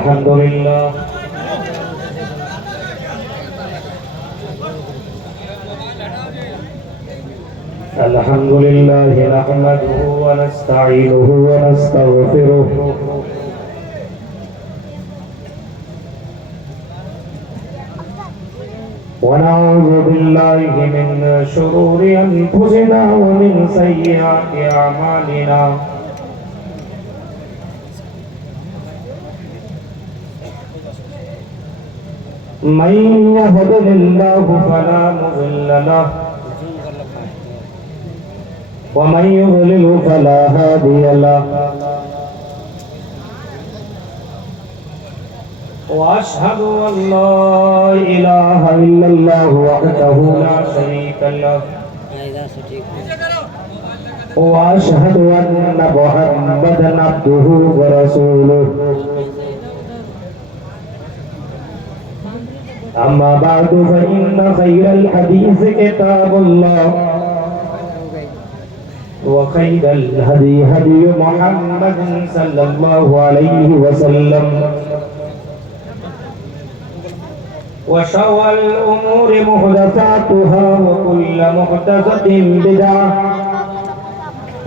الحمد لله الحمد لله نحمده ونستعينه ونستغفره ونعوذ بالله من شرور أنفسنا ومن سيئات أعمالنا من يهده الله فلا مضل له ومن يضلل فلا هادي له وأشهد أن لا إله إلا الله وحده لا شريك له وأشهد أن محمدا عبده ورسوله أما بعد فإن خير الحديث كتاب الله وخير الهدي هدي محمد صلى الله عليه وسلم وشر الأمور محدثاتها وكل محدثة بدعة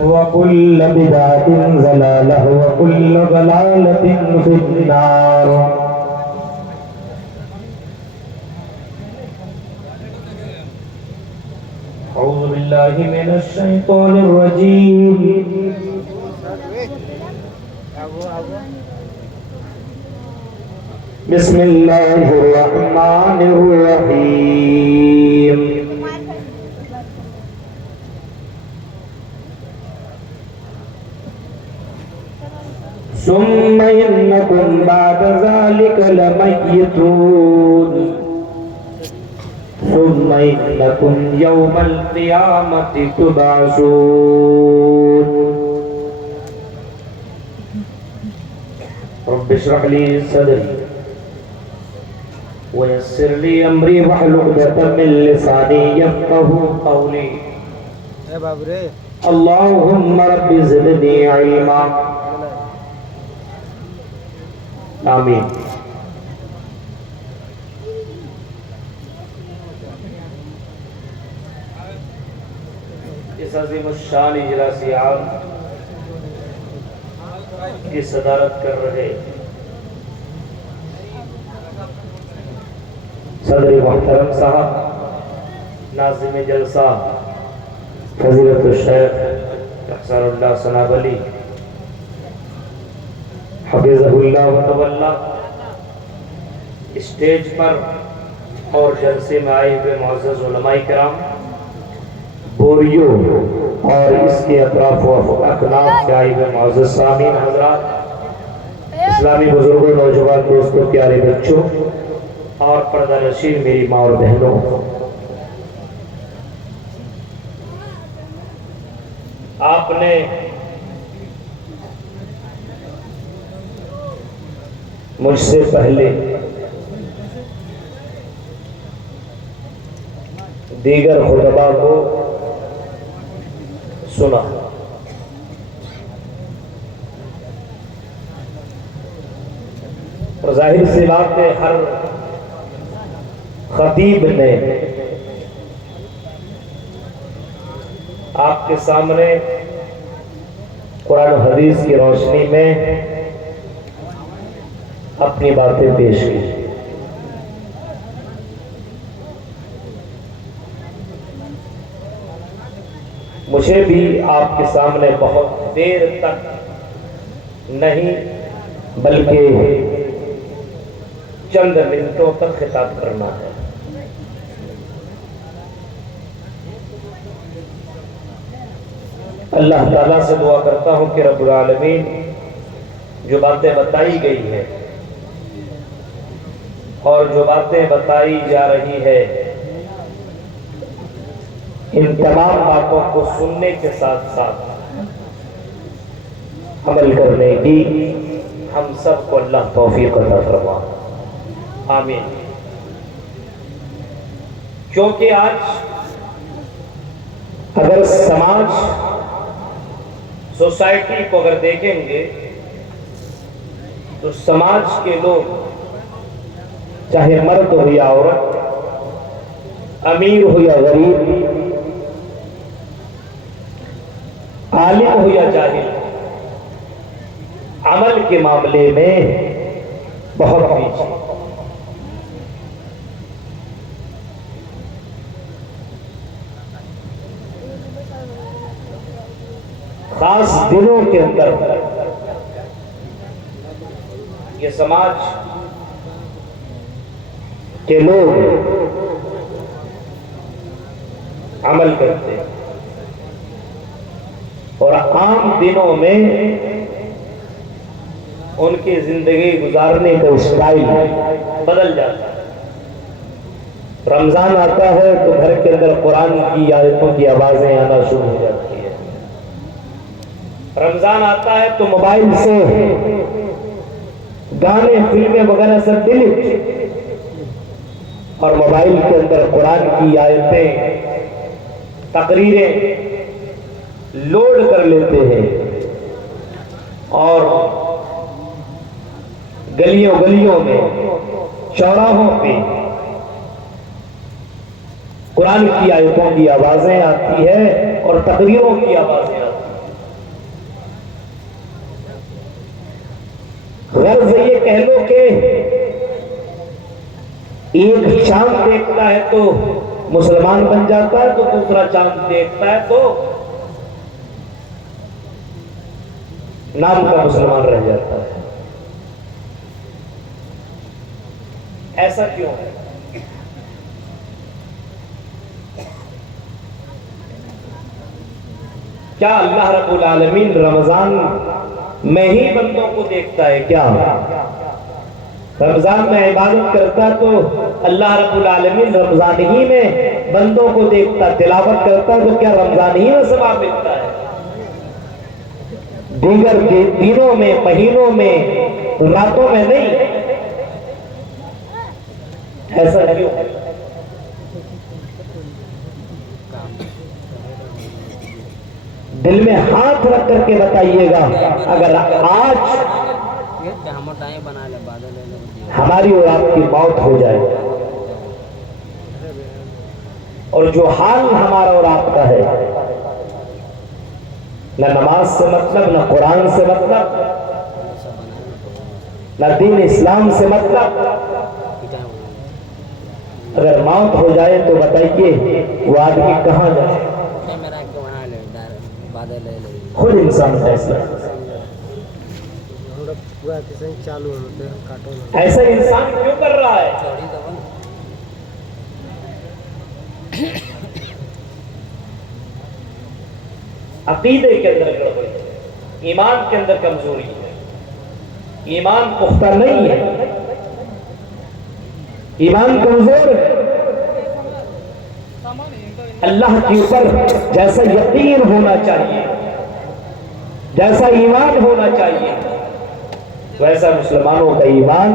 وكل بدعة ضلالة وكل ضلالة في النار. أعوذ بالله من الشيطان الرجيم. بسم الله الرحمن الرحيم. ثم إنكم بعد ذلك لميتون ثم إنكم يوم القيامة تبعثون. رب اشرح لي صدري ويسر لي أمري واحلل عقدة من لساني يفقهوا قولي. اللهم رب زدني علما. آمین. اس عظیم الشان اجلاس عام کی صدارت کر رہے صدر محترم صاحب، ناظم جلسہ فضیلت الشیخ احسان اللہ ثنا ولی حفظہ اللہ وتولا، اسٹیج پر اور جلسے میں آئے ہوئے معزز علماء کرام، بوریو اور اس کے اطراف و اکناف سے آئے ہوئے معزز سامعین حضرات، اسلامی بزرگوں، نوجوان دوستوں، پیارے بچوں اور پردہ نشین میری ماں اور بہنوں، آپ نے مجھ سے پہلے دیگر خطبہ کو سنا. اور ظاہر سی بات ہے، ہر خطیب نے آپ کے سامنے قرآن و حدیث کی روشنی میں اپنی باتیں پیش کی. مجھے بھی آپ کے سامنے بہت دیر تک نہیں بلکہ چند منٹوں تک خطاب کرنا ہے. اللہ تعالیٰ سے دعا کرتا ہوں کہ رب العالمین جو باتیں بتائی گئی ہیں اور جو باتیں بتائی جا رہی ہے، ان تمام باتوں کو سننے کے ساتھ ساتھ عمل کرنے کی ہم سب کو اللہ توفیق عطا فرمائے. آمین. کیونکہ آج اگر سماج سوسائٹی کو اگر دیکھیں گے تو سماج کے لوگ چاہے مرد ہو یا عورت، امیر ہو یا غریب، عالم ہو یا جاہل، عمل کے معاملے میں بہت پیچھے۔ خاص دنوں کے اندر یہ سماج کے لوگ عمل کرتے ہیں، اور عام دنوں میں ان کی زندگی گزارنے کا اسٹائل بدل جاتا ہے۔ رمضان آتا ہے تو گھر کے اندر قرآن کی آیتوں کی آوازیں آنا شروع ہو جاتی ہے۔ رمضان آتا ہے تو موبائل سے گانے، فلمیں وغیرہ سب ڈیلیٹ، اور موبائل کے اندر قرآن کی آیتیں، تقریریں لوڈ کر لیتے ہیں، اور گلیوں گلیوں میں، چوراہوں پہ قرآن کی آیتوں کی آوازیں آتی ہے اور تقریروں کی آوازیں آتی ہیں۔ غرض یہ کہہ لو کہ ایک چاند دیکھتا ہے تو مسلمان بن جاتا ہے، تو دوسرا چاند دیکھتا ہے تو نام کا مسلمان رہ جاتا ہے۔ ایسا کیوں ہے؟ کیا اللہ رب العالمین رمضان میں ہی بندوں کو دیکھتا ہے کیا؟ رمضان میں عبادت کرتا تو اللہ رب العالمین رمضان ہی میں بندوں کو دیکھتا، تلاوت کرتا تو کیا رمضان ہی میں ثواب ملتا ہے؟ دیگر دنوں میں، مہینوں میں، راتوں میں نہیں؟ ایسا کیوں؟ دل میں ہاتھ رکھ کر کے بتائیے گا، اگر آج ہماری اور آپ کی موت ہو جائے، اور جو حال ہمارا اور آپ کا ہے، نہ نماز سے مطلب، نہ قرآن سے مطلب، نہ دین اسلام سے مطلب، اگر موت ہو جائے تو بتائیے وہ آدمی کہاں جائے؟ خود انسان فیصلہ۔ ایسا انسان کیوں کر رہا ہے؟ عقیدے کے اندر گڑبڑی ہے، ایمان کے اندر کمزوری ہے، ایمان پختہ نہیں ہے، ایمان کمزور ہے۔ اللہ کے اوپر جیسا یقین ہونا چاہیے، جیسا ایمان ہونا چاہیے، ویسا مسلمانوں کا ایمان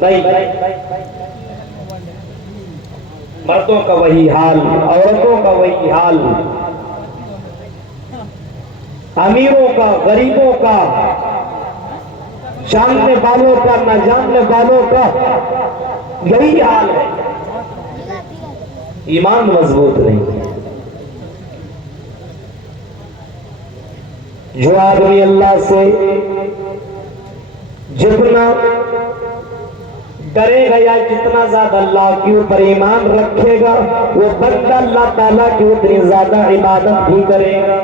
نہیں۔ مردوں کا وہی حال، عورتوں کا وہی حال، امیروں کا، غریبوں کا، جاننے والوں کا، نہ جاننے والوں کا یہی حال ہے۔ ایمان مضبوط نہیں ہے۔ جو آدمی اللہ سے جتنا ڈرے گا یا جتنا زیادہ اللہ کے اوپر ایمان رکھے گا، وہ بندہ اللہ تعالیٰ کی اتنی زیادہ عبادت بھی کرے گا۔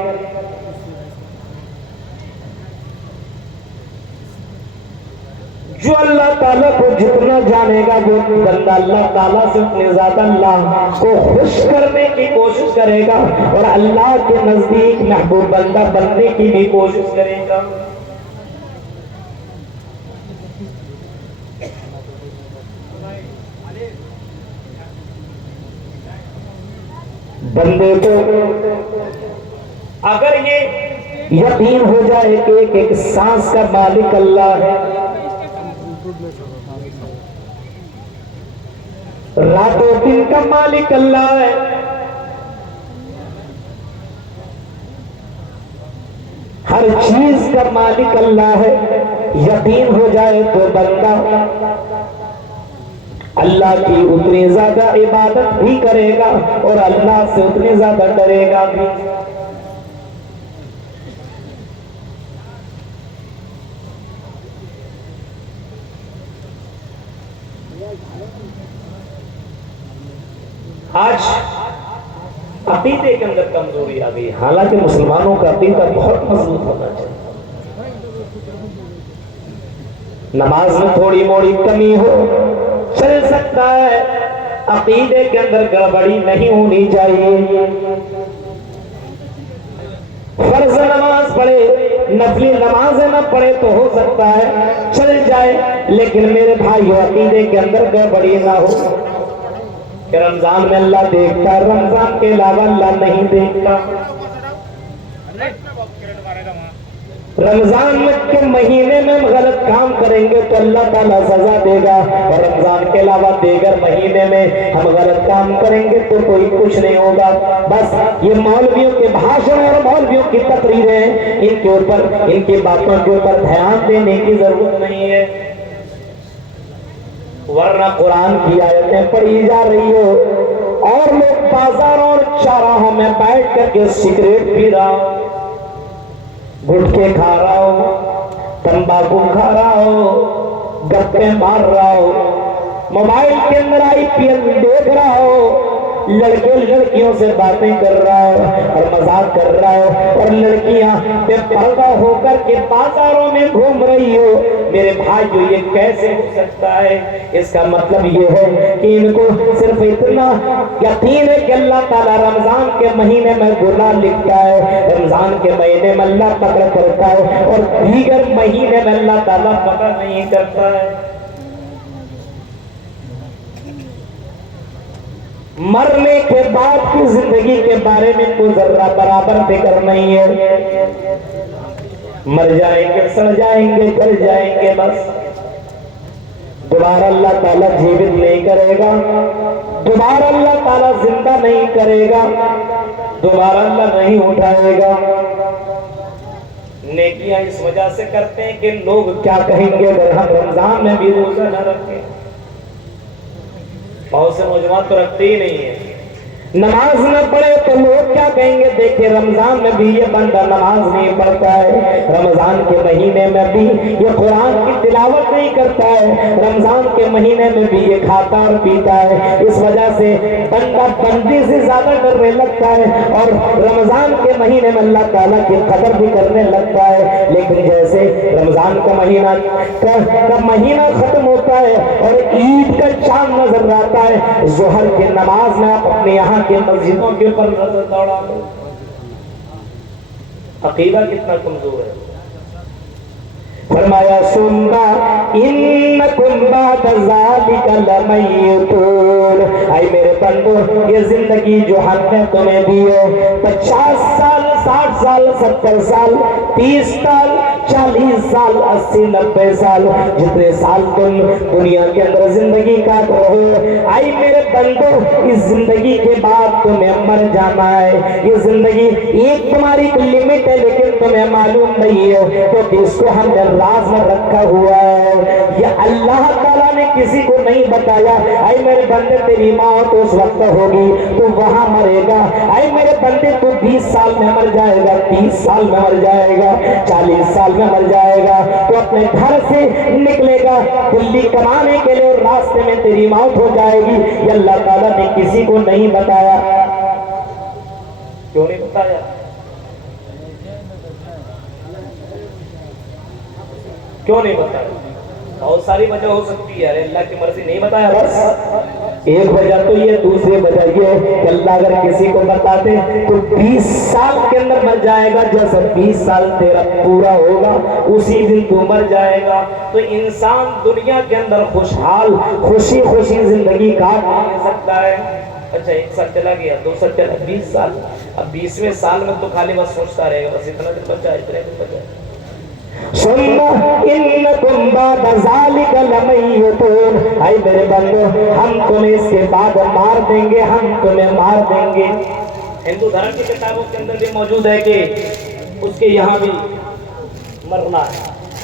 جو اللہ تعالیٰ کو جتنا جانے گا، وہ بندہ اللہ تعالیٰ سے اتنے زیادہ اللہ کو خوش کرنے کی کوشش کرے گا، اور اللہ کے نزدیک محبوب بندہ بننے کی بھی کوشش کرے گا۔ بندے کو اگر یہ یقین ہو جائے کہ ایک ایک سانس کا مالک اللہ ہے، رات و دن کا مالک اللہ ہے، ہر چیز کا مالک اللہ ہے، یقین ہو جائے تو بندہ اللہ کی اتنی زیادہ عبادت بھی کرے گا اور اللہ سے اتنی زیادہ ڈرے گا بھی۔ آج عقیدے کے اندر کمزوری آ گئی، حالانکہ مسلمانوں کا عقیدہ بہت مضبوط ہونا چاہیے۔ نماز میں تھوڑی موڑی کمی ہو چل سکتا ہے، عقیدے کے اندر گڑبڑی نہیں ہونی چاہیے۔ فرض نماز پڑھے، نفلی نماز نہ پڑھے تو ہو سکتا ہے چل جائے، لیکن میرے بھائی عقیدے کے اندر گڑبڑی نہ ہو کہ رمضان میں اللہ دیکھتا ہے، رمضان کے علاوہ اللہ نہیں دیکھتا۔ رمضان کے مہینے میں ہم غلط کام کریں گے تو اللہ تعالیٰ سزا دے گا، اور رمضان کے علاوہ دیگر مہینے میں ہم غلط کام کریں گے تو کوئی کچھ نہیں ہوگا۔ بس یہ مولویوں کے بھاشن اور مولویوں کی تقریریں ہیں، ان کے اوپر، ان کی باتوں کے اوپر دھیان دینے کی ضرورت نہیں ہے، ورنہ قرآن کی آیتیں پڑھی جا رہی ہو اور لوگ بازاروں اور چوراہوں میں بیٹھ کر کے سگریٹ پی رہا ہو، گٹکے کھا رہا ہو، تمباکو کھا رہا ہو، گپے مار رہا ہو، موبائل کے اندر IPL دیکھ رہا ہو، لڑکے لڑکیوں سے باتیں کر رہا ہو اور مذاق کر رہا ہو، اور لڑکیاں بے پردہ ہو کر کے بازاروں میں گھوم رہی ہو، میرے بھائی یہ کیسے ہو سکتا ہے؟ اس کا مطلب یہ ہے کہ ان کو صرف اتنا یقین ہے کہ اللہ تعالیٰ رمضان کے مہینے میں گناہ لکھتا ہے، رمضان کے مہینے میں اللہ پکڑ کرتا ہے، اور دیگر مہینے میں اللہ تعالیٰ پکڑ نہیں کرتا ہے۔ مرنے کے بعد کی زندگی کے بارے میں کوئی ذرہ برابر فکر نہیں ہے، مر جائیں گے، سڑ جائیں گے، گل جائیں گے، بس دوبارہ اللہ تعالیٰ جیوت نہیں کرے گا، دوبارہ اللہ تعالیٰ زندہ نہیں کرے گا، دوبارہ اللہ نہیں اٹھائے گا۔ نیکیاں اس وجہ سے کرتے ہیں کہ لوگ کیا کہیں گے اگر ہم رمضان میں بھی روزہ نہ رکھیں۔ بہت سے نوجوان تو رکھتے ہی نہیں ہیں، نماز نہ پڑھے تو لوگ کیا کہیں گے، دیکھیں رمضان میں بھی یہ بندہ نماز نہیں پڑھتا ہے، رمضان کے مہینے میں بھی یہ قرآن کی تلاوت نہیں کرتا ہے، رمضان کے مہینے میں بھی یہ کھاتا اور پیتا ہے۔ اس وجہ سے بندہ بندی سے زیادہ ڈرنے لگتا ہے اور رمضان کے مہینے میں اللہ تعالیٰ کی قدر بھی کرنے لگتا ہے۔ لیکن جیسے رمضان کا مہینہ ختم ہوتا ہے اور عید کا چاند نظر آتا ہے، ظہر کی نماز میں آپ اپنے یہاں کے مسجدوں کے اوپر نظر دوڑا دو، عقیدہ کتنا کمزور ہے۔ فرمایا سننا انکم بعد ذالک لمیتون، اے میرے بندو یہ زندگی جو ہم نے تمہیں دی ہے 50 سال 60 سال 70 سال 30 سال 40 سال 80 90 سال جتنے سال تم دنیا کے اندر زندگی کاٹ رہے ہو، اے میرے بندو اس زندگی کے بعد تمہیں مر جانا ہے۔ یہ زندگی ایک تمہاری لمٹ ہے لیکن تمہیں معلوم نہیں ہے، تو اس کو ہم نے راز میں رکھا ہوا ہے، یہ اللہ تعالیٰ نے کسی کو نہیں بتایا۔ اے میرے بندے تیری موت اس وقت ہوگی تو وہاں مرے گا، اے میرے بندے تو 20 سال میں مر جائے گا، 30 سال میں مر جائے گا، 40 سال میں مر جائے گا، تو اپنے گھر سے نکلے گا دلی کمانے کے لیے اور راستے میں تیری موت ہو جائے گی۔ یہ اللہ تعالیٰ نے کسی کو نہیں بتایا۔ کیوں نہیں بتایا؟ کیوں نہیں بتایا؟ بہت ساری وجہ ہو سکتی ہے، اللہ کی مرضی نہیں بتایا بس ایک وجہ تو یہ، دوسری وجہ یہ کہ اللہ اگر کسی کو بتاتے تو 20 سال کے اندر مر جائے گا، جیسا 20 سال تیرا پورا ہوگا اسی دن تو مر جائے گا۔ تو انسان دنیا کے اندر خوشحال خوشی خوشی زندگی کاٹ نہیں سکتا ہے۔ اچھا 1 سال چلا گیا، 2 سال چلا، 20 سال، اب 20ویں سال میں تو خالی بس سوچتا رہے گا بس اتنا دن بچا اتنے دن بچا۔ سنو انکم بعد ذالک لمیتون، اے میرے بندو ہم تمہیں اس کے بعد مار دیں گے، ہم تمہیں مار دیں گے۔ ہندو دھرم کی کتابوں کے اندر بھی موجود ہے کہ اس کے یہاں بھی مرنا ہے.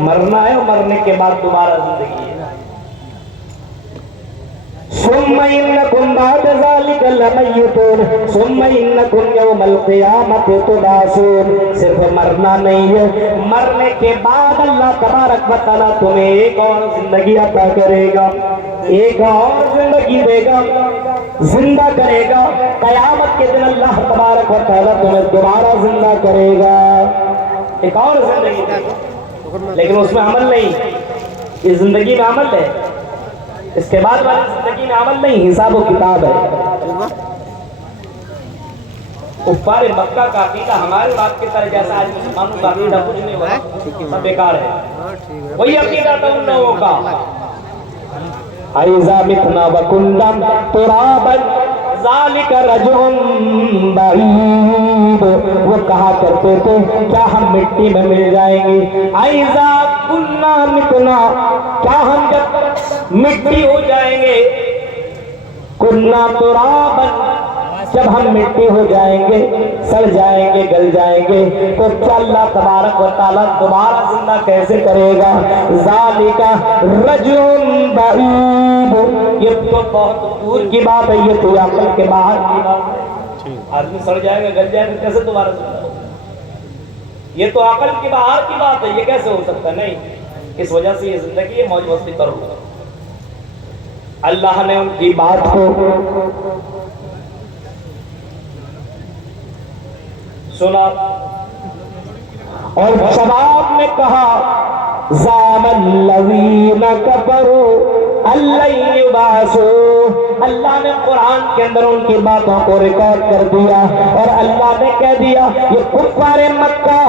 مرنا ہے اور مرنے کے بعد دوبارہ زندگی ہے. ثم إنكم بعد ذلك لميتون ثم إنكم يوم القيامة تبعثون. صرف مرنا نہیں ہے، مرنے کے بعد اللہ تبارک و تعالیٰ تمہیں ایک اور زندگی عطا کرے گا، ایک اور زندگی دے گا، زندہ کرے گا. قیامت کے دن اللہ تبارک و تعالیٰ تمہیں دوبارہ زندہ کرے گا، ایک اور زندگی دے گا. لیکن اس میں عمل نہیں. اس زندگی میں عمل ہے، اس کے بعد والی زندگی میں عمل نہیں، حساب و کتاب ہے. کفار مکہ کا عقیدہ ہمارے بات کی طرح جیسا آج مسلمانوں کا عقیدہ کچھ نہیں ہوا، سب بیکار ہے. وہی عقیدہ تھا ان لوگوں کا. أَإِذَا مِتْنَا وَكُنَّا تُرَابًا ذَلِكَ رَجْعٌ بَعِيدٌ. وہ کہا کرتے تھے کیا ہم مٹی میں مل جائیں گے. أَإِذَا كُنَّا مِتْنَا، کیا ہم جب مٹی ہو جائیں گے. كُنَّا تُرَابًا، جب ہم مٹی ہو جائیں گے، سڑ جائیں گے، گل جائیں گے، تو کیا اللہ تبارک و تعالیٰ دوبارہ زندہ کیسے کرے گا. ذَلِكَ رَجْعٌ بَعِيدٌ، یہ تو بہت دور کی بات ہے، یہ تو عقل کے باہر کی بات ہے. آدمی سڑ جائے گا، گل جائے گا، کیسے دوبارہ زندہ ہوگا. یہ تو عقل کے باہر کی بات ہے، یہ کیسے ہو سکتا ہے. نہیں، اس وجہ سے یہ زندگی ہے، موج مستی کرو. اللہ نے ان کی بات کو سنا اور جواب میں کہا زعم الذین کفروا ان لن یبعثوا. اللہ نے قرآن کے اندر ان کی باتوں کو ریکارڈ کر دیا اور اللہ نے کہہ دیا یہ کفار مکہ،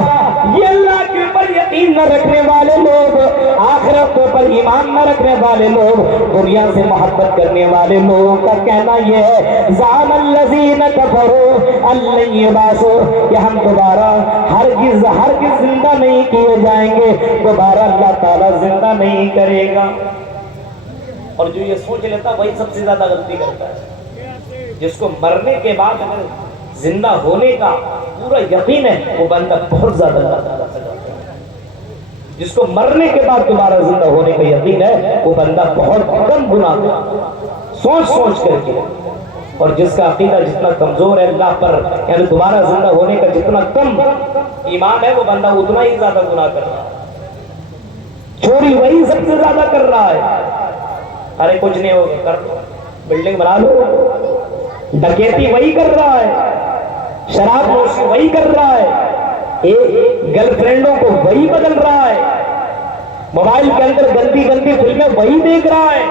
یہ اللہ کے اوپر یقین نہ رکھنے والے لوگ، آخرت کے اوپر ایمان نہ رکھنے والے لوگ، دنیا سے محبت کرنے والے لوگوں کا کہنا یہ ہے زعم الذین کفروا ان لن یبعثوا، کہ ہم دوبارہ ہرگز زندہ نہیں کیے جائیں گے، دوبارہ اللہ تعالیٰ زندہ نہیں کرے گا. اور جو یہ سوچ لیتا وہی سب سے زیادہ غلطی کرتا ہے. جس کو مرنے کے بعد اگر زندہ ہونے کا پورا یقین ہے وہ بندہ بہت زیادہ اللہ تعالیٰ سے ڈرتا ہے. جس کو مرنے کے بعد دوبارہ زندہ ہونے کا یقین ہے وہ بندہ بہت کم گناہ سوچ کر کے. اور جس کا عقیدہ جتنا کمزور ہے اللہ پر، یعنی دوبارہ زندہ ہونے کا جتنا کم ایمان ہے، وہ بندہ اتنا ہی زیادہ گناہ کر رہا ہے. چوری وہی سب سے زیادہ کر رہا ہے. ارے کچھ نہیں ہوگا، کر لو، بلڈنگ بنا لو. ڈکیتی وہی کر رہا ہے، شراب نوشی وہی کر رہا ہے، گرل فرینڈوں کو وہی بدل رہا ہے، موبائل کے اندر گندی فلمیں وہی دیکھ رہا ہے،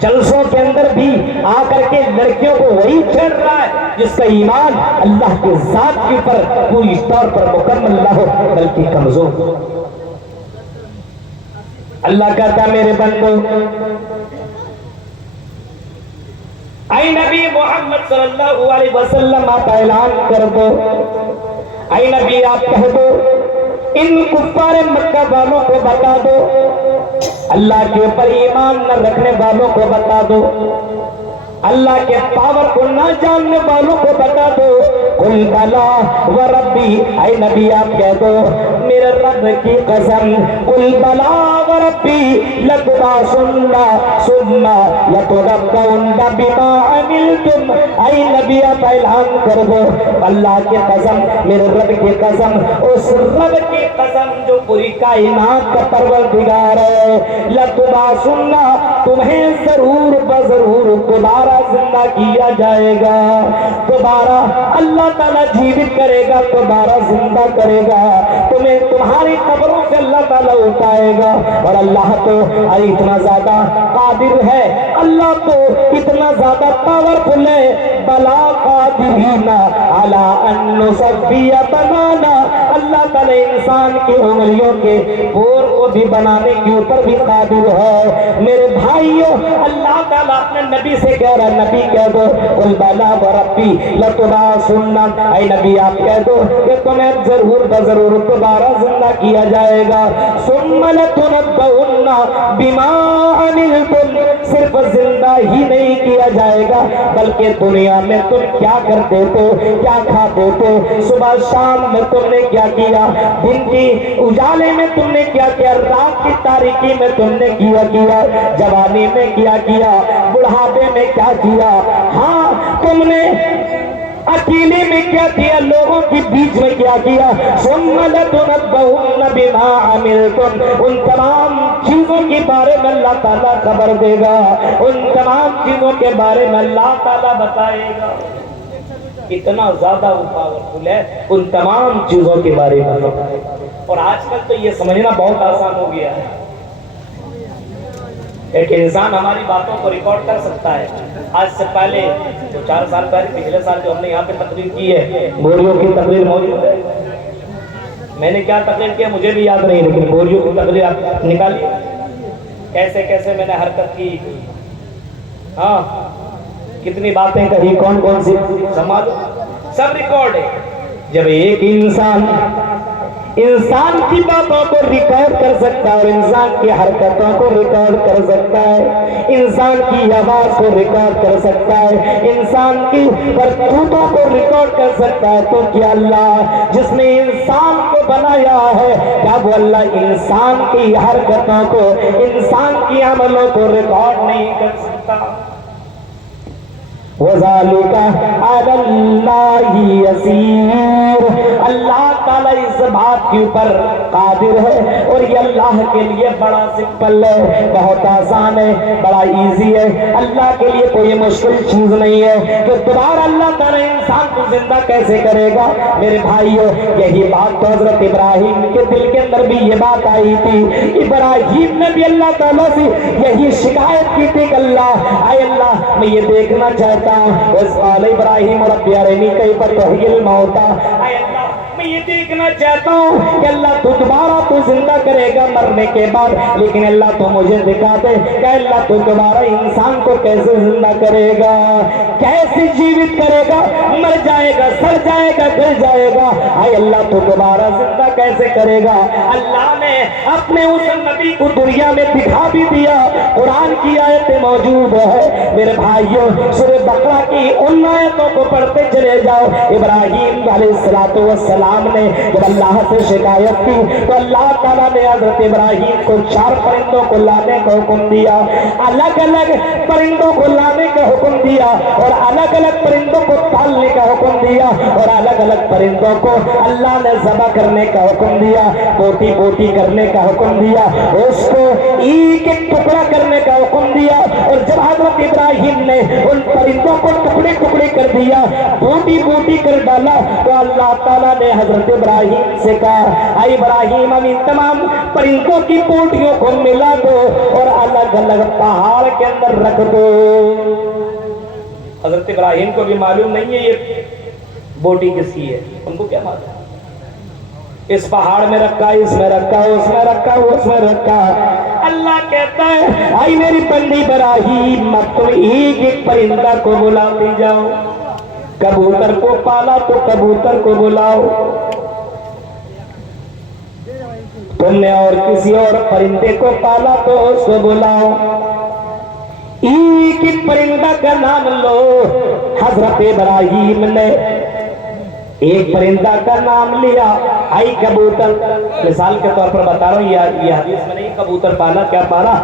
جلسوں کے اندر بھی آ کر کے لڑکیوں کو وہی چھیڑ رہا ہے. جس کا ایمان اللہ کے ذات کے اوپر پوری طور پر مکمل نہ ہو بلکہ کمزور ہو. اللہ کہتا میرے بندو، اے نبی محمد صلی اللہ علیہ وسلم آپ اعلان کر دو، اے نبی آپ کہہ دو ان کفار مکہ والوں کو بتا دو، اللہ کے اوپر ایمان نہ رکھنے والوں کو بتا دو، اللہ کے پاور کو نہ جاننے والوں کو بتا دو، قل بلا وربی، اے نبی آپ کہہ دو میرے رب کی قسم، قل بلا وربی لتبعثن ثم لتنبؤن بما عملتم. اے نبی آپ اعلان کر دو اللہ کی قسم، میرے رب کی قسم، اس رب کی قسم جو پوری کائنات کا پروردگار ہے، لتبعثن، تمہیں ضرور بضرور دوبارہ زندہ کیا جائے گا، دوبارہ اللہ تعالیٰ جیوت کرے گا، دوبارہ زندہ کرے گا تمہیں، تمہاری قبروں سے اللہ تعالیٰ اٹھائے گا. اور اللہ تو اتنا زیادہ قادر ہے، اللہ تو اتنا زیادہ پاورفل ہے، بلا قادرین علی ان نسوی بنانا، اللہ تعالیٰ انسان کی انگلیوں کے پور کو بھی بنانے کے اوپر بھی قادر ہے. میرے بھائیوں اللہ تعالیٰ اپنے نبی سے کہہ رہا، نبی کہہ دو قل بلا وربی لتبعثن، اے نبی آپ کہہ دو کہ تمہیں ضرور بضرور دوبارہ زندہ کیا جائے گا. ثم لتنبؤن بما عملتم, صرف زندہ ہی نہیں کیا جائے گا بلکہ دنیا میں تم کیا کرتے تھے, کیا کھاتے تھے, صبح شام میں تم نے کیا کیا, دن کی اجالے میں تم نے کیا کیا, رات کی تاریکی میں تم نے کیا کیا, جوانی میں کیا کیا, بڑھاپے میں کیا کیا, ہاں تم نے اکیلے میں کیا کیا, لوگوں کے بیچ میں کیا کیا. ثم لتنبؤن بما عملتم, ان تمام چیزوں کے بارے میں اللہ تعالیٰ خبر دے گا, ان تمام چیزوں کے بارے میں اللہ تعالیٰ بتائے گا. اتنا زیادہ وہ پاورفل ہے, ان تمام چیزوں کے بارے میں بتائے گا. اور آج کل تو یہ سمجھنا بہت آسان ہو گیا ہے, ایک انسان ہماری باتوں کو ریکارڈ کر سکتا ہے. آج سے پہلے 4 سال پہلے, پچھلے سال جو ہم نے یہاں پہ تقریر کی ہے, بوریوں کی تقریر موجود ہے. میں نے کیا تقریر کیا مجھے بھی یاد نہیں, لیکن بوریوں کی تقریر آپ نکالی, کیسے کیسے میں نے حرکت کی, ہاں کتنی باتیں کہی, کون کون سی سماج, سب ریکارڈ ہے. جب ایک انسان کی باتوں کو ریکارڈ کر سکتا ہے, اور انسان کی حرکتوں کو ریکارڈ کر سکتا ہے, انسان کی آواز کو ریکارڈ کر سکتا ہے, انسان کی کرتوتوں کو ریکارڈ کر سکتا ہے, تو کیا اللہ جس نے انسان کو بنایا ہے, کیا وہ اللہ انسان کی حرکتوں کو, انسان کی عملوں کو ریکارڈ نہیں کر سکتا؟ وَذَلِكَ عَلَى اللَّهِ يَسِيرٌ, اللہ تعالیٰ اس بات کے اوپر قادر ہے, اور یہ اللہ کے لیے بڑا سمپل ہے, بہت آسان ہے, بڑا ایزی ہے. اللہ کے لیے کوئی مشکل چیز نہیں ہے کہ دوبارہ اللہ تعالیٰ انسان کو زندہ کیسے کرے گا. میرے بھائیو, یہی بات تو حضرت ابراہیم کے دل کے اندر بھی یہ بات آئی تھی. ابراہیم نے بھی اللہ تعالیٰ سے یہی شکایت کی تھی کہ اللہ, اے اللہ میں یہ دیکھنا چاہتا ہوں, اس قال ابراہیم رب ارنی کیف تحیی الموتى, اے اللہ میں یہ دیکھنا چاہتا ہوں کہ اللہ تو دوبارہ تو زندہ کرے گا مرنے کے بعد, لیکن اللہ تو مجھے دکھا دے کہ اللہ تو دوبارہ انسان کو کیسے زندہ کرے گا, کیسے جیوت کرے گا, مر جائے گا, سڑ جائے گا, گل جائے گا, اے اللہ تو دوبارہ زندہ کیسے کرے گا. اللہ نے اپنے اس نبی کو دنیا میں دکھا بھی دیا, قرآن کی آیتیں موجود ہے. میرے بھائیوں, سورہ بقرہ کی ان آیتوں کو پڑھتے چلے جاؤ. ابراہیم علیہ السلام نے جب اللہ سے شکایت کی تو اللہ تعالیٰ نے حضرت ابراہیم کو 4 پرندوں کو لانے کا حکم دیا, الگ الگ پرندوں کو لانے کا حکم دیا, اور الگ الگ پرندوں کو پالنے کا حکم دیا, اور الگ الگ پرندوں کو اللہ نے ذبح کرنے کا حکم دیا, بوٹی بوٹی کرنے کا حکم دیا, اس کو ایک ایک ٹکڑا کرنے کا حکم دیا. اور جب حضرت ابراہیم نے ان پرندوں کو ٹکڑے ٹکڑے کر دیا, بوٹی بوٹی کر ڈالا, تو اللہ تعالیٰ نے حضرت ابراہیم سے کہا, اے ابراہیم اب ان تمام پرندوں کی بوٹیوں کو ملا دو اور الگ الگ پہاڑ کے اندر رکھ دو. حضرت ابراہیم کو بھی معلوم نہیں ہے یہ بوٹی کس کی ہے, ان کو کیا معلوم, اس پہاڑ میں رکھا, اس میں رکھا, اس میں رکھا, اس میں رکھا. اللہ کہتا ہے, آئی میری بندی ابراہیم اب تم ایک ایک پرندہ کو بلاتی جاؤ, کبوتر کو پالا تو کبوتر کو بلاؤ, تم نے اور کسی اور پرندے کو پالا تو اس کو بلاؤ, ایک ایک پرندہ کا نام لو. حضرت ابراہیم نے ایک پرندہ کا نام لیا, آئی کبوتر, مثال کے طور پر بتا رہا ہوں, یہ حدیث میں نہیں, کبوتر پالا, کیا پالا,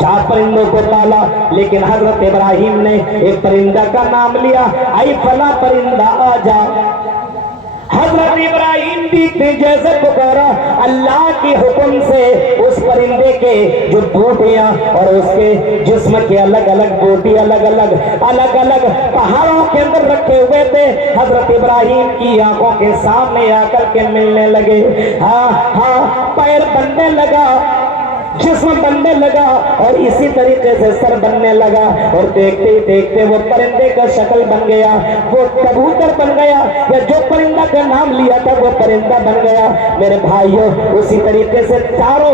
4 پرندوں کو پالا. لیکن حضرت ابراہیم نے ایک پرندہ کا نام لیا, آئی فلاں پرندہ آ جا. حضرت ابراہیم بھی جیسے پکارا, اللہ کے حکم سے اس پرندے کے جو بوٹیاں اور اس کے جسم کے الگ الگ بوٹی الگ الگ پہاڑوں کے اندر رکھے ہوئے تھے, حضرت ابراہیم کی آنکھوں کے سامنے آ کر کے ملنے لگے. ہاں پیر بننے لگا, جسم بننے لگا, اور اسی طریقے سے سر بننے لگا, اور دیکھتے ہی دیکھتے وہ پرندے کا شکل بن گیا, وہ کبوتر بن گیا, یا جو پرندہ کا نام لیا تھا وہ پرندہ بن گیا. میرے بھائیوں, اسی طریقے سے 4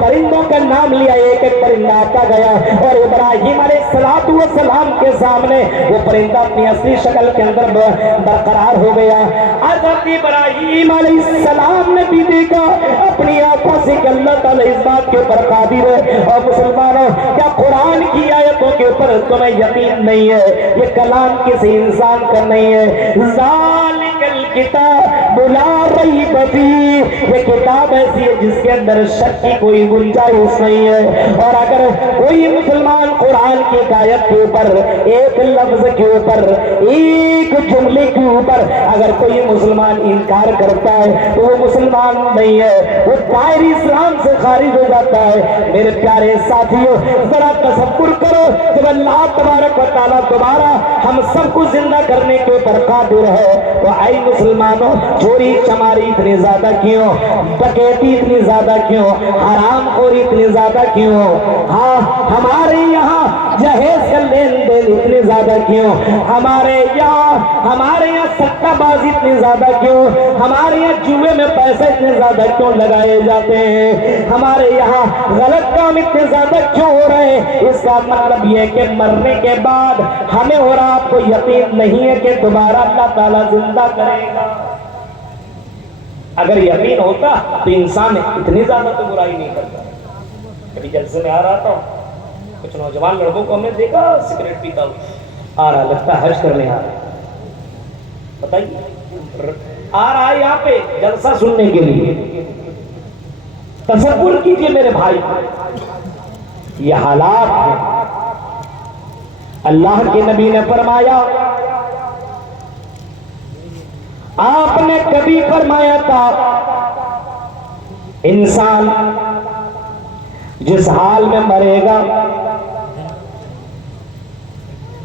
پرندوں کا نام لیا, ایک ایک پرندہ آتا گیا, اور ابراہیم علیہ السلام کے سامنے وہ پرندہ اپنی اصلی شکل کے اندر برقرار ہو گیا. حضرت ابراہیم علیہ السلام نے بھی دیکھا, اپنے تعالیٰ اس بات کے اوپر قادر ہے۔ اور مسلمانوں، کیا قرآن کی آیتوں کے اوپر تمہیں یقین نہیں ہے؟ یہ کلام کسی انسان کا نہیں ہے۔ ذالک الکتاب لا ریب فیہ، یہ کتاب ایسی ہے جس کے اندر شک کی کوئی گنجائش نہیں ہے۔ اور اگر کوئی مسلمان قرآن کی آیت کے اوپر، ایک لفظ کے اوپر، ایک جملے کے اوپر اگر کوئی مسلمان انکار کرتا ہے تو وہ مسلمان نہیں ہے، وہ دائرہ اسلام سے خارج ہو جاتا ہے۔ میرے پیارے ساتھیوں، ذرا تصور کرو جب اللہ تبارک و تعالیٰ دوبارہ ہم سب کو زندہ کرنے کے اوپر قادر ہے تو اے مسلمانوں، چوری چماری اتنی زیادہ کیوں؟ ڈکیتی اتنی زیادہ کیوں؟ حرام خوری اتنی زیادہ کیوں؟ ہاں، ہمارے یہاں جہیز کا لین دین اتنی زیادہ کیوں؟ ہمارے یہاں سٹہ بازی اتنی زیادہ کیوں؟ ہمارے یہاں جوئے میں پیسے اتنے زیادہ کیوں لگائے جاتے ہیں؟ ہمارے یہاں غلط کام اتنے زیادہ کیوں ہو رہے ہیں؟ اس کا مطلب یہ ہے کہ مرنے کے بعد ہمیں اور آپ کو یقین نہیں ہے کہ دوبارہ اللہ تعالیٰ زندہ کرے گا۔ اگر یقین ہوتا تو انسان اتنی زیادہ تو برائی نہیں کرتا۔ کبھی جلسے میں آ رہا تھا، کچھ نوجوان لڑکوں کو ہم نے دیکھا سگریٹ پیتا آ رہا، لگتا ہے حج کرنے آ رہا، بتائیے آ رہا ہے یہاں پہ جلسہ سننے کے لیے۔ تصور کیجئے میرے بھائی، یہ حالات ہیں۔ اللہ کے نبی نے فرمایا، آپ نے کبھی فرمایا تھا انسان جس حال میں مرے گا،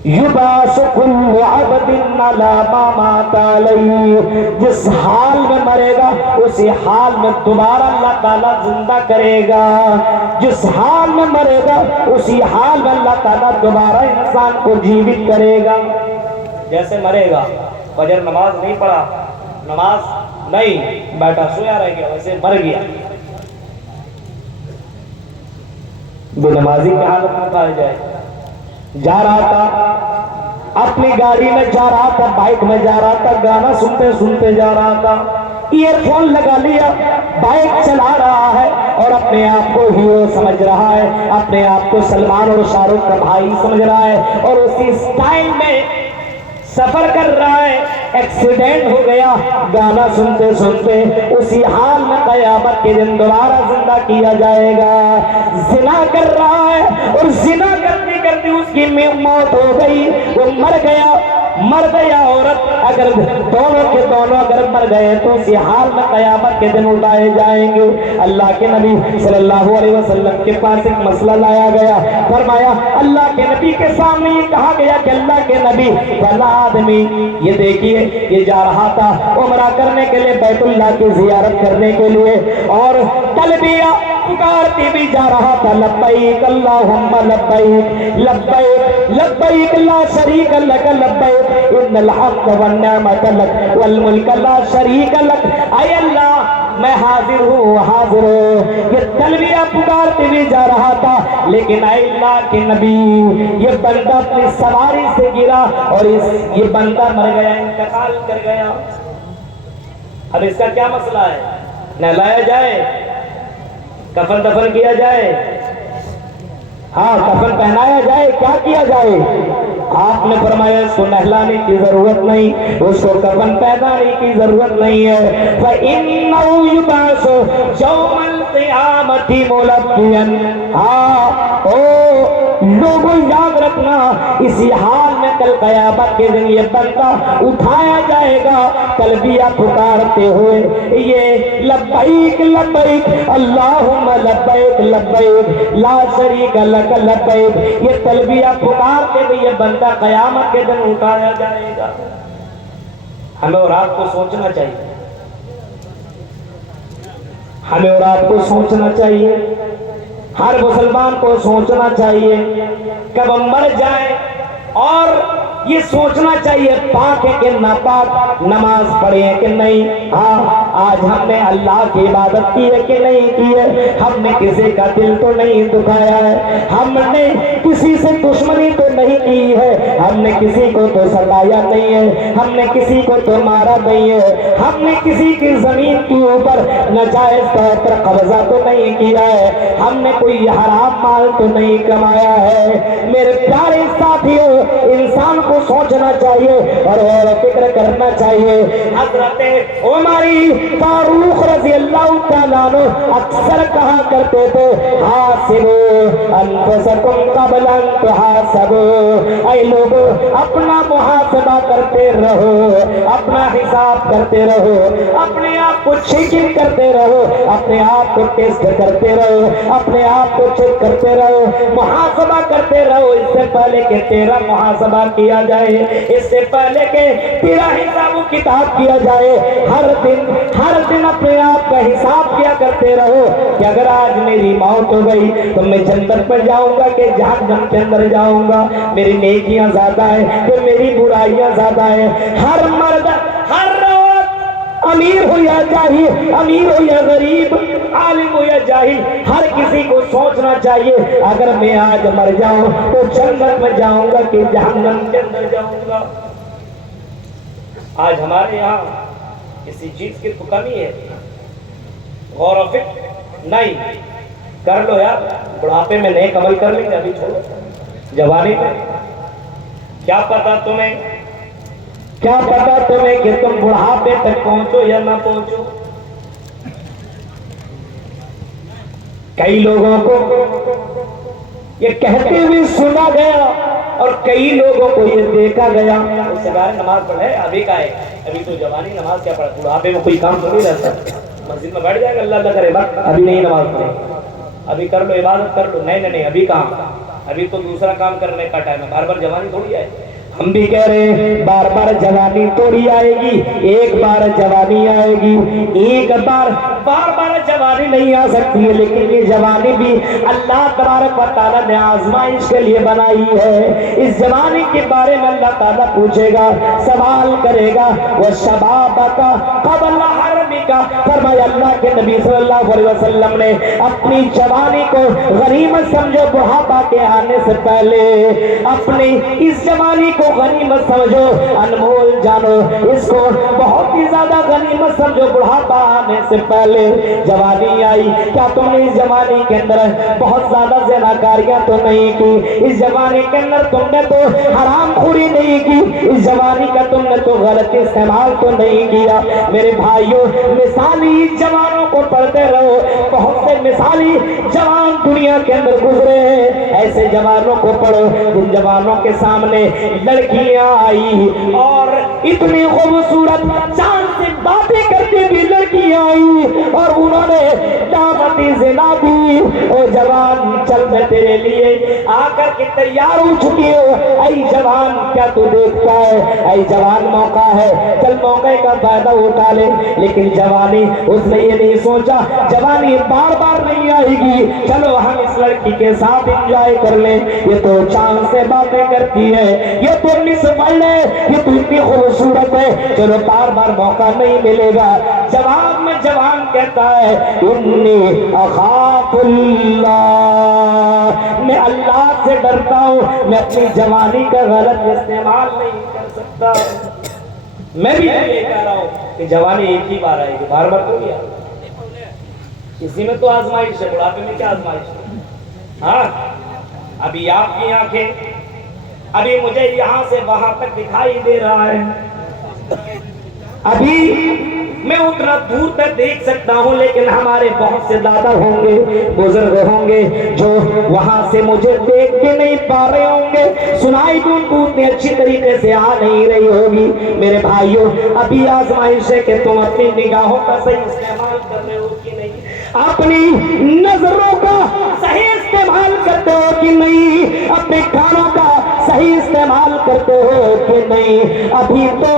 یبعث کل عبد علی ما مات علیہ، جس حال میں مرے گا اسی حال میں دوبارہ اللہ تعالیٰ زندہ کرے گا۔ جس حال میں مرے گا اسی حال میں اللہ تعالیٰ دوبارہ انسان کو جیوت کرے گا۔ جیسے مرے گا، فجر نماز نہیں پڑھا، نماز نہیں، بیٹھا سویا رہ گیا، ویسے مر گیا، بے نمازی کی حالت میں پایا جائے۔ جا رہا تھا، اپنی گاڑی میں جا رہا تھا، بائک میں جا رہا تھا، گانا سنتے سنتے جا رہا تھا، ایئر فون لگا لیا، بائک چلا رہا ہے اور اپنے آپ کو ہیرو سمجھ رہا ہے، اپنے آپ کو سلمان اور شاہ رخ کا بھائی سمجھ رہا ہے، اور اسی سٹائل میں سفر کر رہا ہے۔ ایکسیڈنٹ ہو گیا، گانا سنتے سنتے اسی حال میں قیامت کے دن دوبارہ زندہ کیا جائے گا۔ زنا کر رہا ہے اور زنا کرتے کرتے اس کی موت ہو گئی، وہ مر گیا عورت، اگر دونوں کے دونوں اگر مر گئے تو اسی حال میں قیامت کے دن اٹھائے جائیں گے۔ اللہ کے نبی صلی اللہ علیہ وسلم کے پاس ایک مسئلہ لایا گیا، فرمایا اللہ کے نبی کے سامنے یہ کہا گیا کہ اللہ کے نبی فلاں آدمی، یہ دیکھیے یہ جا رہا تھا عمرہ کرنے کے لیے، بیت اللہ کی زیارت کرنے کے لیے، اور تلبیہ پکارتی بھی جا رہا تھا، لبیک اللہم لبیک لبیک لبیک لا شریک لک لبیک ان الحمد والنعمت لک والملک لا شریک لک، اے اللہ میں حاضر ہوں حاضر ہوں۔ یہ تلبیہ پکارتے بھی جا رہا تھا، لیکن اے اللہ کے نبی یہ بندہ اپنی سواری سے گرا اور یہ بندہ مر گیا، انتقال کر گیا۔ اب اس کا کیا مسئلہ ہے؟ نہلایا جائے، کفن دفن کیا جائے، ہاں کفن پہنایا جائے، کیا کیا جائے؟ آپ نے فرمایا اس کو نہلانے کی ضرورت نہیں، اس کو کفن پہنانے کی ضرورت نہیں ہے۔ فَإِنَّهُ يُبْعَثُ يَوْمَ الْقِيَامَةِ مُلَبِّيًا، لوگوں یاد رکھنا، اسی حال میں کل قیامت کے دن یہ بندہ اٹھایا جائے گا تلبیہ پکارتے ہوئے، یہ لبیک لبیک اللہم لبیک لبیک لا شریک لک لبیک، یہ تلبیہ پکارتے ہوئے یہ بندہ قیامت کے دن اٹھایا جائے گا۔ ہمیں اور آپ کو سوچنا چاہیے، ہمیں اور آپ کو سوچنا چاہیے، ہر مسلمان کو سوچنا چاہیے کب ہم مر جائیں، اور یہ سوچنا چاہیے پاک ہے کہ ناپاک، نماز پڑھے کہ نہیں، ہاں آج ہم نے اللہ کی عبادت کی ہے کہ نہیں کی ہے؟ ہم نے کسی کا دل تو نہیں دکھایا ہے، ہم نے کسی سے دشمنی تو نہیں کی ہے، ہم نے کسی کو تو ستایا نہیں ہے، ہم نے کسی کو تو مارا نہیں ہے، ہم نے کسی کی زمین کے اوپر ناجائز طور پر قبضہ تو نہیں کیا ہے، ہم نے کوئی حرام مال تو نہیں کمایا ہے۔ میرے پیارے ساتھیوں، انسان کو سوچنا چاہیے اور غور و فکر کرنا چاہیے۔ حضرت عمر فاروق رضی اللہ تعالیٰ عنہ اکثر کہا کرتے تھے، حاسبوا انفسکم قبل ان تحاسبوا، اے لوگو اپنا محاسبہ کرتے رہو، اپنا حساب کرتے رہو، اپنے آپ کو چیکنگ کرتے رہو، اپنے آپ کو ٹیسٹ کرتے رہو، اپنے آپ کو چیک کرتے رہو، محاسبہ کرتے رہو، اس سے پہلے کہ تیرا محاسبہ کیا جائے، اس سے پہلے کہ تیرا حساب و کتاب کیا جائے، ہر دن اپنے آپ کا حساب کیا کرتے رہو کہ اگر آج میری موت ہو گئی تو میں جنت پر جاؤں گا کہ جہنم کے اندر جاؤں گا، میری نیکیاں زیادہ ہیں کہ میری برائیاں زیادہ ہیں۔ ہر مرد، ہر عورت، امیر ہو یا جاہل، امیر ہو یا غریب، عالم ہو یا جاہل، ہر کسی کو سوچنا چاہیے اگر میں آج مر جاؤں تو جنت میں جاؤں گا کہ جہنم کے اندر جاؤں گا۔ آج ہمارے یہاں کسی چیز کی تو کمی ہے، غور و فکر نہیں کر لو یار، بڑھاپے میں نیک عمل کر لیں گے، ابھی چھوڑو، جوانی میں کیا پتا تمہیں کہ تم بڑھاپے تک پہنچو یا نہ پہنچو۔ کئی لوگوں کو یہ کہتے ہوئے سنا گیا اور کئی لوگوں کو یہ دیکھا گیا، اس سے پہلے نماز پڑھے، ابھی کا ہے، ابھی تو جوانی نماز کیا پڑھا، بڑھاپے میں کوئی کام تو نہیں رہتا، مسجد میں بیٹھ جائے گا اللہ اللہ کرے، بس ابھی نہیں نماز پڑھے، ابھی کر لو عبادت کر لو، نہیں ابھی کہاں، ابھی تو دوسرا کام کرنے کا ٹائم ہے، بار بار جوانی تھوڑی آئے۔ ہم بھی کہہ رہے ہیں بار بار جوانی تھوڑی آئے گی، ایک بار جوانی آئے گی، ایک بار جوانی نہیں آ سکتی ہے، لیکن یہ جوانی بھی اللہ تبارک و تعالیٰ نے آزمائش کے لیے بنائی ہے۔ اس جوانی کے بارے میں اللہ تعالیٰ پوچھے گا، سوال کرے گا، وَشَبَابَكَ قَبْلَ حَرْمِكَ، فرمایا اللہ کے نبی صلی اللہ علیہ وسلم نے اپنی جوانی کو غنیمت سمجھو، بڑھاپا کے آنے سے پہلے اپنی اس جوانی کو غنیمت سمجھو، انمول جانو، اس کو بہت ہی زیادہ غنیمت سمجھو، بڑھاپا آنے سے پہلے جوانی آئی، کیا تم نے اس جوانی کے اندر بہت زیادہ زناکاریاں تو نہیں کی، اس جوانی کے اندر تم نے تو حرام خوری نہیں کی، اس جوانی کا تم نے تو غلط استعمال تو نہیں کیا۔ میرے بھائیوں، مثالی جوانوں کو پڑھتے رہو، بہت سے مثالی جوان دنیا کے اندر گزرے ہیں، ایسے جوانوں کو پڑھو جن جوانوں کے سامنے لڑکیاں آئی اور اتنی خوبصورت چاند سے باتیں کرتے بھی لڑکیاں آئی اور انہوں نے دعوتی زنا دی، او جوان چل میں تیرے لیے آ کر کے تیار ہو چکی ہو، اے جوان کیا تو دیکھتا ہے، اے جوان موقع ہے، چل موقع کا فائدہ اٹھا لے، لیکن جوانی اس نے یہ نہیں سوچا جوانی بار بار نہیں آئے گی، چلو ہم اس لڑکی کے ساتھ انجوائے کر لیں، یہ تو چاند سے باتیں کرتی ہے، یہ تو مس ورلڈ ہے، یہ تو اتنی خوبصورت ہے، چلو بار بار موقع نہیں ملے گا۔ جواب میں جوان کہتا ہے انی اخاف اللہ، میں اللہ سے ڈرتا ہوں، میں اپنی جوانی کا غلط استعمال نہیں کر سکتا۔ میں بھی یہ کہہ رہا ہوں کہ جوانی ایک ہی بار آئے گی، بار بار تو نہیں آئے، اسی میں تو آزمائش ہے، بڑھاپے میں کیا آزمائش ہے؟ ہاں ابھی آپ کی آنکھیں، ابھی مجھے یہاں سے وہاں تک دکھائی دے رہا ہے، ابھی میں اتنا دور تک دیکھ سکتا ہوں، لیکن ہمارے بہت سے دادا ہوں گے، بزرگ ہوں گے جو وہاں سے مجھے دیکھ کے نہیں پا رہے ہوں گے، سنائی بھی ان کو اتنی اچھی طریقے سے آ نہیں رہی ہوگی۔ میرے بھائیوں، ابھی آزمائش ہے کہ تم اپنی نگاہوں کا صحیح استعمال کر رہے ہو کہ نہیں، اپنی نظروں کا صحیح استعمال کرتے ہو کہ نہیں، اپنے کانوں کا صحیح استعمال کرتے ہو کہ نہیں۔ ابھی تو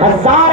1000